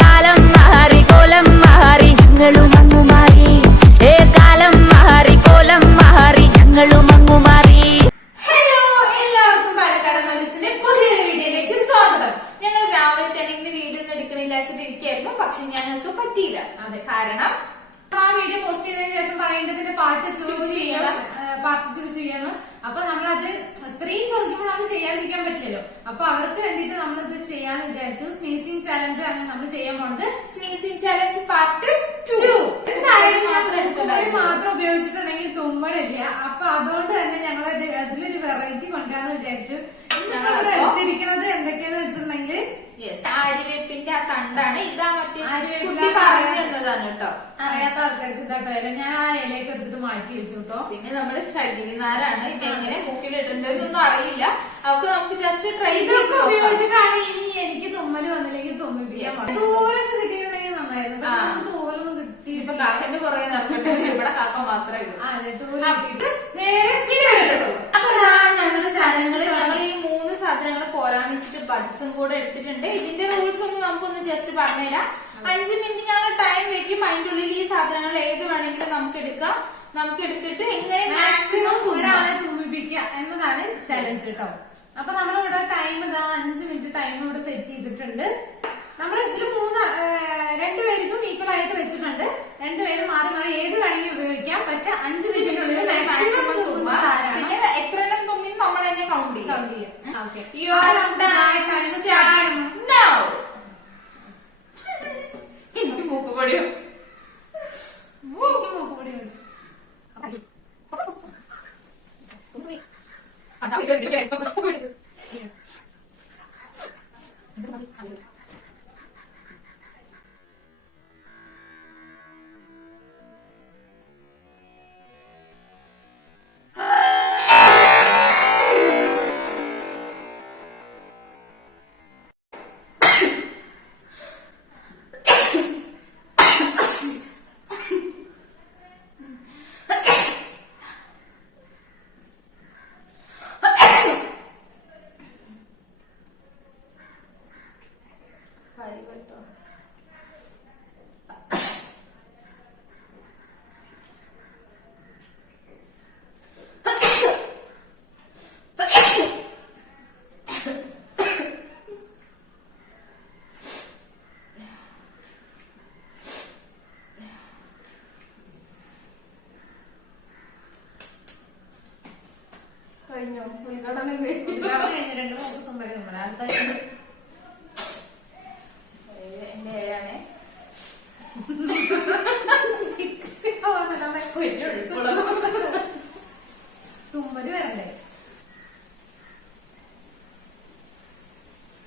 കാലം മാറി കോലം മാറി ഞങ്ങളും അങ്ങു മാറി. കാലം മാറി കോലം മാറി ഞങ്ങളും അങ്ങു മാറി. ഹലോ, എല്ലാവർക്കും പാലക്കാട് മലസിന്റെ പുതിയൊരു വീഡിയോയിലേക്ക് സ്വാഗതം. ഞങ്ങൾ രാവിലെ തന്നെ ഇന്ന് വീഡിയോ ഒന്നും എടുക്കണില്ല വെച്ചിട്ടിരിക്കായിരുന്നു. പക്ഷെ ഞങ്ങൾക്ക് പറ്റിയില്ല. അതെ, കാരണം ആ വീഡിയോ പോസ്റ്റ് ചെയ്തതിനു ശേഷം പറയേണ്ടതിന്റെ പാർട്ട് 2 ചെയ്യണം. അപ്പൊ നമ്മളത് അത്രയും ചോദിക്കുമ്പോൾ നമുക്ക് ചെയ്യാതിരിക്കാൻ പറ്റില്ലല്ലോ. അപ്പൊ അവർക്ക് വേണ്ടിട്ട് നമ്മളിത് ചെയ്യാന്ന് വിചാരിച്ചു. സ്നീസിംഗ് ചാലഞ്ച് ആണ് നമ്മൾ ചെയ്യാൻ പോണത്. Sneezing challenge part 2. എന്തായാലും മാത്രം ഉപയോഗിച്ചിട്ടുണ്ടെങ്കിൽ തുമ്മടില്ല. അപ്പൊ അതുകൊണ്ട് തന്നെ ഞങ്ങൾ അതിലൊരു വെറൈറ്റി കൊണ്ടുവരാന്ന് വിചാരിച്ചു. ഞങ്ങൾ എടുത്തിരിക്കുന്നത് എന്തൊക്കെയാന്ന് വെച്ചിട്ടുണ്ടെങ്കിൽ ആര്യവേപ്പിന്റെ ആ തണ്ടാണ്. ഇതാ മറ്റേ കുട്ടി പറഞ്ഞു തന്നതാണ് കേട്ടോ. അറിയാത്ത ആൾക്കാർക്ക് ഇതാട്ടോ ഇല. ഞാൻ ആ ഇലയൊക്കെ എടുത്തിട്ട് മാറ്റി വെച്ചു കേട്ടോ. പിന്നെ നമ്മുടെ ചകിരിനാരാണ്. ഇതെങ്ങനെ മൂക്കിലിട്ടുണ്ടെന്നൊന്നും അറിയില്ല. അവർക്ക് നമുക്ക് ജസ്റ്റ് ട്രൈ ചെയ്ത് ഉപയോഗിച്ചിട്ടാണ്. ഇനി എനിക്ക് തുമ്മല് വന്നില്ലെങ്കിൽ തുമ്മിപ്പിക്കാം. ദൂരത്ത് കിട്ടിയിട്ടുണ്ടെങ്കിൽ നന്നായിരുന്നു. പക്ഷെ നമുക്ക് ദൂരൊന്നും കിട്ടിയിട്ട് കാക്കന്റെ പുറകെ നടക്കട്ടെ. ഇവിടെ കാക്ക മാത്രമേ ഉള്ളൂ. നേരെ ഞങ്ങളുടെ സാധനങ്ങള് ഞങ്ങൾ ഈ 3 സാധനങ്ങൾ പോരാണിച്ചിട്ട് ബഡ്സും കൂടെ എടുത്തിട്ടുണ്ട്. ഇതിന്റെ റൂൾസ് ഒന്ന് നമുക്കൊന്ന് ജസ്റ്റ് പറഞ്ഞുതരാം. 5 മിനിറ്റ് ഞങ്ങൾ ടൈം വെക്കും. അതിന്റെ ഉള്ളിൽ ഈ സാധനങ്ങൾ ഏത് വേണമെങ്കിലും നമുക്ക് എടുക്കാം. നമുക്ക് എടുത്തിട്ട് എങ്ങനെ മാക്സിമം ഒരാളെ തുമ്മിപ്പിക്കുക എന്നതാണ് ചലഞ്ച് കേട്ടോ. അപ്പൊ നമ്മളിവിടെ ടൈം 5 മിനിറ്റ് ടൈം ഇവിടെ സെറ്റ് ചെയ്തിട്ടുണ്ട്. നമ്മൾ ഇതിൽ 2 പേർക്കും ഈക്വൽ ആയിട്ട് വെച്ചിട്ടുണ്ട്. 2 പേരും മാറി മാറി ഏത് വേണമെങ്കിലും ഉപയോഗിക്കാം. പക്ഷെ 5 മിനിറ്റിനുള്ളിൽ മാക്സിമം പിന്നെ എത്ര എണ്ണം തുമ്മി നമ്മൾ തന്നെ കൗണ്ട് ചെയ്യാം. എനിക്ക് മൂക്കുപൊടിയോ മൂക്കുപൊടിയുണ്ട്. കഴിഞ്ഞോ? ഉദ്ഘാടനം കഴിഞ്ഞ് 2 മൂന്ന് തുമ്പല് തുമ്പല. അടുത്ത എന്റെ 7 തുമ്പല് വരണ്ടേ?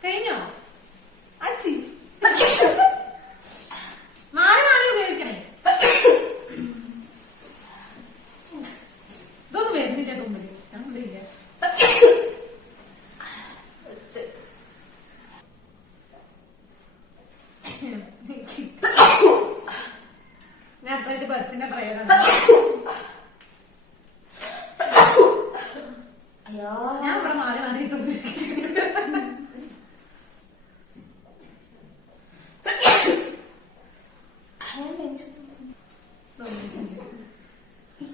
കഴിഞ്ഞോ? അച്ചി മാറി മാറി ഉപയോഗിക്കണേ. ഇതൊന്നും വരുന്നില്ല തുമ്പല്. ഞാൻ ഇല്ല. ഞാൻ അടുത്തായിട്ട് ബസ്സിന്റെ പ്രയോഗം ഞാൻ ഇവിടെ മാറി മാറിയിട്ടുണ്ട്.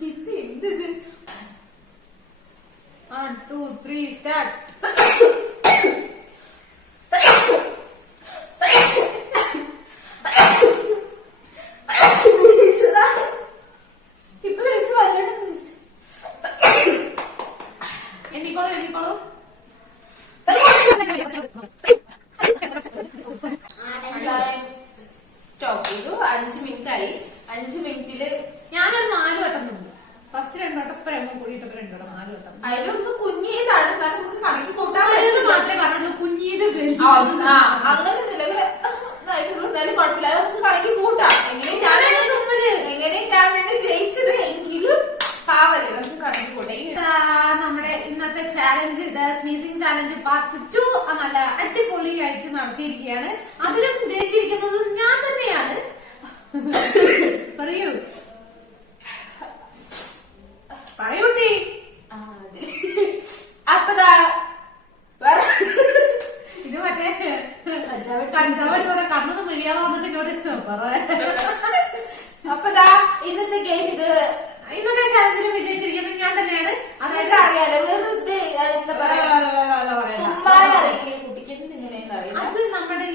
ഇത് എന്ത് 1 2 3 സ്റ്റാർട്ട്. സ്റ്റോപ്പ് ചെയ്തു. 5 മിനിറ്റ് ആയി. 5 മിനിറ്റില് ഞാനൊരു 4 വട്ടം നിന്നു. ഫസ്റ്റ് 2 വട്ടം, ഇപ്പൊ 2 കൂടിയിട്ടപ്പോ 2 വട്ടം 4 വട്ടം. അതിലൊന്ന് കുഞ്ഞിയതാണ്. നമുക്ക് കണക്കി കൂട്ടാൻ മാത്രമേ പറഞ്ഞുള്ളൂ. കുഞ്ഞീത് അങ്ങനെ നിലവിലായിട്ടുള്ളൂ. എന്തായാലും കുഴപ്പമില്ല. നമുക്ക് കണക്കി കൂട്ടാം. എങ്ങനെയും ഞാൻ തന്നെ ജയിച്ചത്. എങ്കിലും പാവല് നമുക്ക് കണക്കി കൂട്ടാം. നമ്മുടെ ഇന്നത്തെ ചാലഞ്ച് സ്നീസിംഗ് ചാലഞ്ച് പാർട്ട് 2 നല്ല അടിപൊളിയായിട്ട് നടത്തിയിരിക്കുകയാണ്. അതിലും ജയിച്ചിരിക്കുന്നത് ഞാൻ തന്നെയാണ്. പറയൂ പറയൂട്ടി. അപ്പൊ ഇന്നത്തെ ഗെയിം ഇന്നത്തെ ചാലഞ്ചിൽ വിജയിച്ചിരിക്കുന്നത് ഞാൻ തന്നെയാണ്. അതായത് അറിയാലോ, വെറുതെ എന്താ പറയാ, തുമ്മാനറിയില്ലേ കുട്ടിക്ക് എന്തിങ്ങനെയെന്ന് അറിയാം. അത് നമ്മുടെ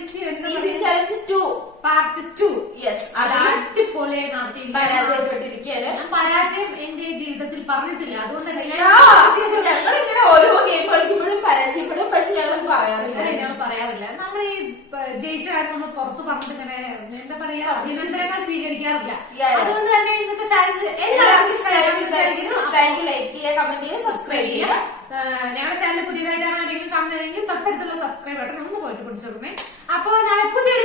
ചാലഞ്ച് 2 പാർട്ട് 2. യെസ്, അത് അടിപൊളിയായി നടത്തി പരാജയപ്പെട്ടിരിക്കുകയാണ്. ഞാൻ പരാജയം എന്റെ ജീവിതത്തിൽ പറഞ്ഞിട്ടില്ല, അതുകൊണ്ട് ഞങ്ങൾ ഇങ്ങനെ ഓരോ ഗെയിം കളിക്കുമ്പോഴും പരാജയപ്പെടും, പക്ഷെ ഞങ്ങൾ പറയാറില്ല. നമ്മൾ ഈ ജയിച്ച കാര്യം നമ്മൾ പുറത്ത് പറഞ്ഞിട്ട് ഇങ്ങനെ എന്താ പറയാ, അഭിനന്ദനങ്ങൾ സ്വീകരിക്കാറില്ല. അതുകൊണ്ട് തന്നെ ഇന്നത്തെ ചാലഞ്ച് എല്ലാവർക്കും ഇഷ്ടമായിരിക്കും. ലൈക്ക് ചെയ്യുക, കമന്റ് ചെയ്യുക, സബ്സ്ക്രൈബ് ചെയ്യുക. ഞങ്ങളുടെ ചാനൽ പുതിയതായിട്ടാണ് ആരെങ്കിലും കാണുന്നതെങ്കിൽ തൊട്ടടുത്തുള്ള സബ്സ്ക്രൈബ് ബട്ടൺ ഒന്ന് പോയിട്ട് പിടിച്ചു കൊടുക്കണേ. അപ്പൊ ഞാൻ പുതിയൊരു